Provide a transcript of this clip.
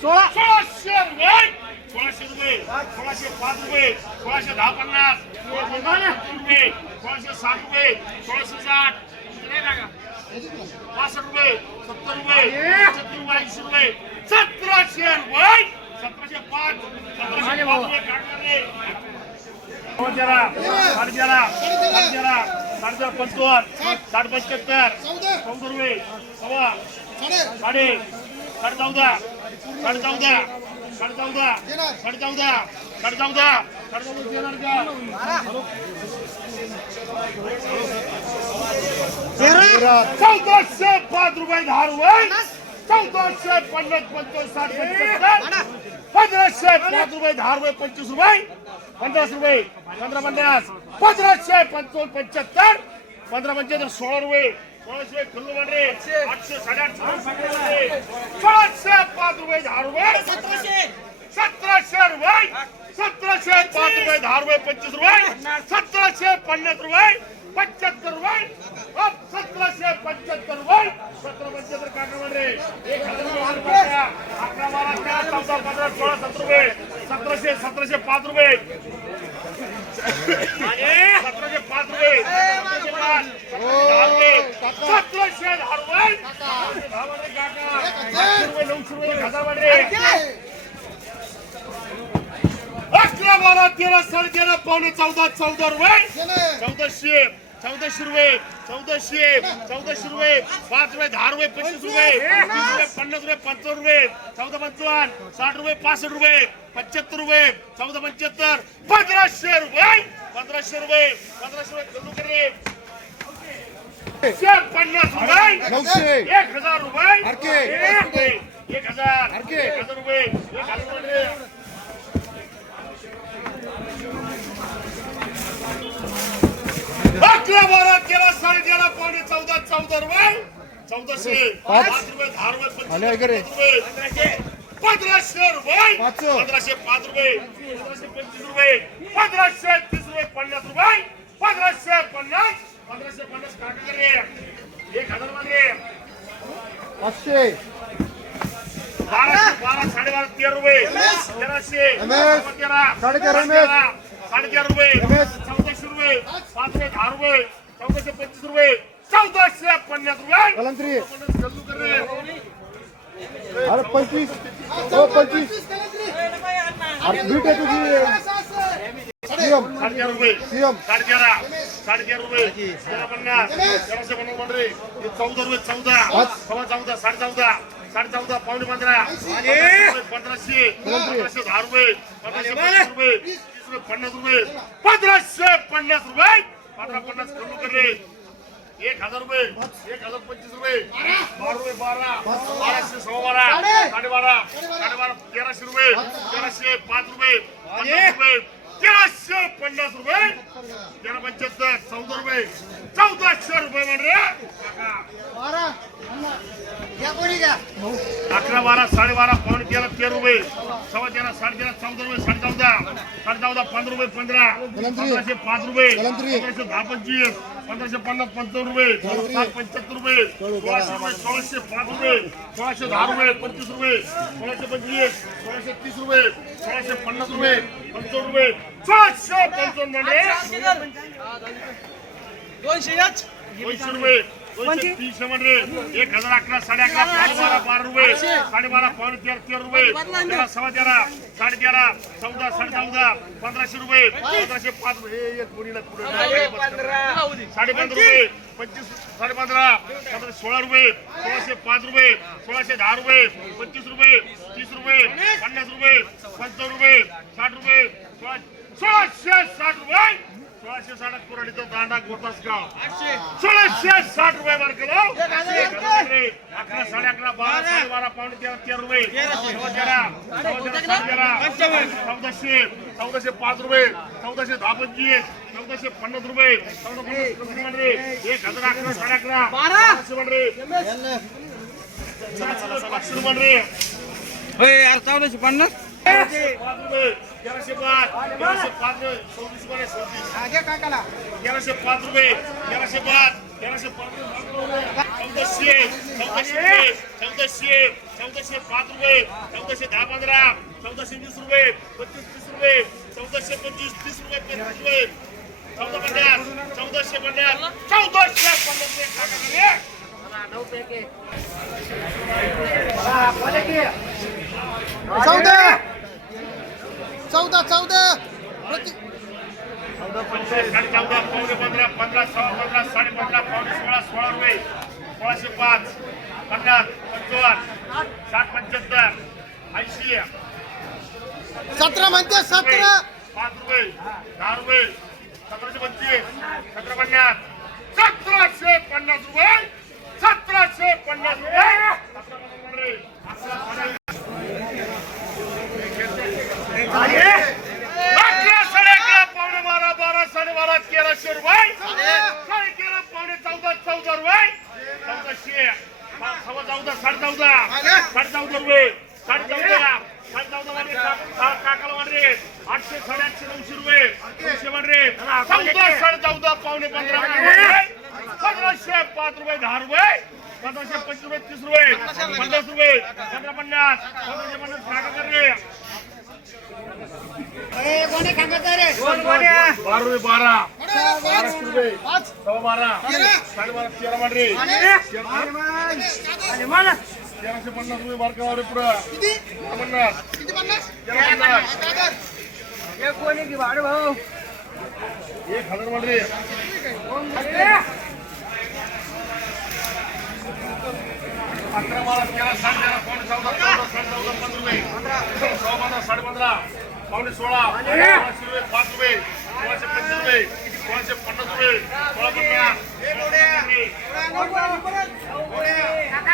सोळा सोळाशे सोळाशे रुपये सोळाशे पाच रुपये सोळाशे दहा पन्नास रुपये सोळाशे साठ रुपये सोळाशे साठ? पासष्ट रुपये सत्तर रुपये ऐंशी रुपये. सतराशे रुपये सतराशे पाच. सतराशे पाच रुपये साडे तेरा साडे तेरा साडे तेरा पंचावन्न साठ पंच्याहत्तर चौदा. रुपये सव्वा साडे साडे चौदा. साडे चौदा साडे चौदा साडे देणार का? चौदाशे पाच रुपये दहा रुपये चौदाशे पन्नास पंचवीस साठ पंच्याहत्तर. पंधराशे पाच रुपये दहा रुपये पंचवीस रुपये. पन्नास रुपये. पंधरा पन्नास. पंधराशे पंचावन्न पंच्याहत्तर. पंधरा पंच्याहत्तर सोळा रुपये. सोळाशे खल्लू मांडरे आठशे साडेआठशे सोळाशे पाच रुपये दहा रुपये. सतराशे. रुपये. सतराशे पाच रुपये दहा रुपये पंचवीस रुपये. सतराशे पन्नास रुपये. पंच्याहत्तर रुपये. सतराशे पंच्याहत्तर रुपये. सतरा पंच्याहत्तर काढणार एक हजार रुपये काढा. अकरा बारा तेरा चौदा पंधरा सोळा सतरा रुपये. सतराशे सतराशे पाच रुपये. सतराशे पाच रुपये सतराशे पाच रुपये नऊशे रुपये अकरा बारा तेरा साडे तेरा पावणे चौदा चौदा रुपये चौदाशे चौदाशे रुपये. चौदाशे चौदाशे रुपये पाच रुपये दहा रुपये पंचवीस रुपये रुपये पन्नास रुपये पंचावन्न रुपये चौदा पंचावन्न साठ रुपये पासष्ट रुपये पंच्याहत्तर रुपये चौदा पंच्याहत्तर पंधराशे रुपये पंधराशे रुपये पंधराशे रुपये पन्नास रुपये एक हजार रुपये एक हजार एक हजार रुपये. तेरा पावणे चौदा चौदा रुपये. चौदाशे पाच. रुपये दहा रुपये पंचवीस रुपये. पंधराशे. रुपये. पंधराशे पाच रुपये. पंधराशे पंचवीस रुपये. पंधराशे तीस रुपये पन्नास रुपये. पंधराशे पन्नास. पंधराशे पन्नास काका रे एक हजारमध्ये पाचशे. बाराशे बारा साडेबारा तेरा रुपये. तेराशे. तेरा. साडेतेरा रुपये. एमएस. चौदाशे रुपये. पाच रुपये दहा रुपये. चौदाशे पंचवीस रुपये. चौदाशे पन्नास रुपये. कलंत्री. चालू कर रे. अरे पंचवीस. हो पंचवीस. अरे बीट आहे तुझी. सीएम. साडेतेरा रुपये. सीएम. साडेतेरा साडेतेरा रुपये. तेरा पन्नास. तेराशे पन्नास म्हण रे हे चौदा रुपये चौदा. सव्वा चौदा साडे चौदा साडे चौदा पावणे पंधरा. पंधराशे. पंधराशे दहा रुपये. पंधराशे पन्नास रुपये. तीस रुपये पन्नास रुपये. पंधराशे पन्नास रुपये. पंधरा पन्नास कमी एक हजार रुपये एक हजार पंचवीस रुपये. बारा रुपये बारा. बाराशे सव्वा बारा साडेबारा. साडेबारा तेराशे रुपये. तेराशे पाच रुपये. पन्नास रुपये. तेराशे पन्नास रुपये. तेरा पंच्याहत्तर चौदा रुपये. चौदाशे रुपये म्हण रे काका. अकरा बारा साडेबारा पावणे तेरा तेरा रुपये. सव्वा तेरा साडे तेरा चौदा रुपये साडे चौदा. साडे चौदा पंधरा रुपये पंधरा. पंधराशे पाच रुपये. कलंत्री. पंधराशे दहा पंचवीस. पंधराशे पन्नास पंचावन्न रुपये. सात पंच्याहत्तर रुपये. सोळाशे रुपये सोळाशे पाच रुपये. सोळाशे दहा रुपये पंचवीस रुपये. सोळाशे पंचवीस सोळाशे तीस रुपये. सोळाशे पन्नास रुपये पंचावन्न रुपये. सोळाशे पंचावन्न म्हणजे? दोनशे दोनशे रुपये. तीनशे म्हणजे एक हजार अकरा साडे अकरा साडे बारा बारा रुपये. साडे बारा पावणे तेरा तेरा रुपये. तेरा सव्वा तेरा साडे तेरा चौदा साडे चौदा पंधराशे रुपये. पंधराशे पाच रुपये. हे पुढे साडे पंधरा. रुपये. पंचवीस साडे पंधरा. पंधरा सोळा रुपये सोळाशे पाच रुपये सोळाशे दहा रुपये पंचवीस रुपये तीस रुपये पन्नास रुपये पंचावन्न रुपये साठ रुपये सोळा सोळाशे साठ रुपये. सोळाशे साठ कुराडीचा दांडा गोतास गाव. सोळाशे साठ रुपये लाव. अकरा साडे अकरा बारा साडे बारा पावणे तेरा तेरा रुपये. चौदाशे चौदाशे पाच रुपये. चौदाशे दहा पंचवीस चौदाशे पन्नास रुपये. चौदा पन्नास एक हजार अकरा साडे अकरा. बाराशे म्हण रे पाचशे म्हण रे यार चौदाशे पन्नास. रुपये तेराशे पाच तेराशे पाच रुपये सव्वीस रुपये सव्वीस तेराशे पाच रुपये तेराशे पाच तेराशे पाच रुपये चौदाशे चौदाशे चौदाशे चौदाशे पाच रुपये चौदाशे दहा पंधरा चौदाशे वीस रुपये पच्चीस तीस रुपये चौदाशे पंचवीस तीस रुपये पस्तीस रुपये चौदा पन्नास चौदाशे पन्नास चौदाशे पन्नास रुपये खा चौदा. चौदा चौदा. साडे चौदा पावणे पंधरा पंधरा सव्वा पंधरा साडे पंधरा पावणे सोळा सोळा रुपये. सोळाशे पाच पन्नास पंचावन्न साठ पंच्याहत्तर ऐंशी. सतरा म्हणते सतरा. पाच रुपये दहा रुपये सतराशे पंचवीस सतरा पन्नास. सतराशे पन्नास रुपये सतराशे पन्नास रुपये सतरा पन्नास रुपये. अकरा साडे अकरा पावणे बारा बारा साडे बारा तेराशे रुपये साडे तेरा पावणे चौदा चौदा रुपये! चौदाशे सव्वा चौदा साडे चौदा. साडे चौदा रुपये. साडे चौदा. साडे चौदा मध्ये काकाला वाढरे आठशे नऊशे रुपये. नऊशे चौदा साडे चौदा पावणे पंधरा रुपये. पंधराशे पाच रुपये दहा रुपये. पंधराशे पंचवीस रुपये तीस रुपये. पन्नास रुपये. पंधरा पन्नास. पंधराशे पन्नास. काका कर रे रुपये बारा बाराशे रुपये सव्वा बारा तेराशे पन्नास रुपये बारका वाढरे पुढं पन्नास पन्नास एक हजार वाढरे अकरा बारा तेरा साडे तेरा पावणे चौदा चौदा साडे चौदा पंधरा रुपये सव्वा पंधरा साडे पंधरा पावणे सोळा रुपये रुपये कोणाचे पंचवीस रुपये कोणाचे पन्नास रुपये कोणाचे पन्नास.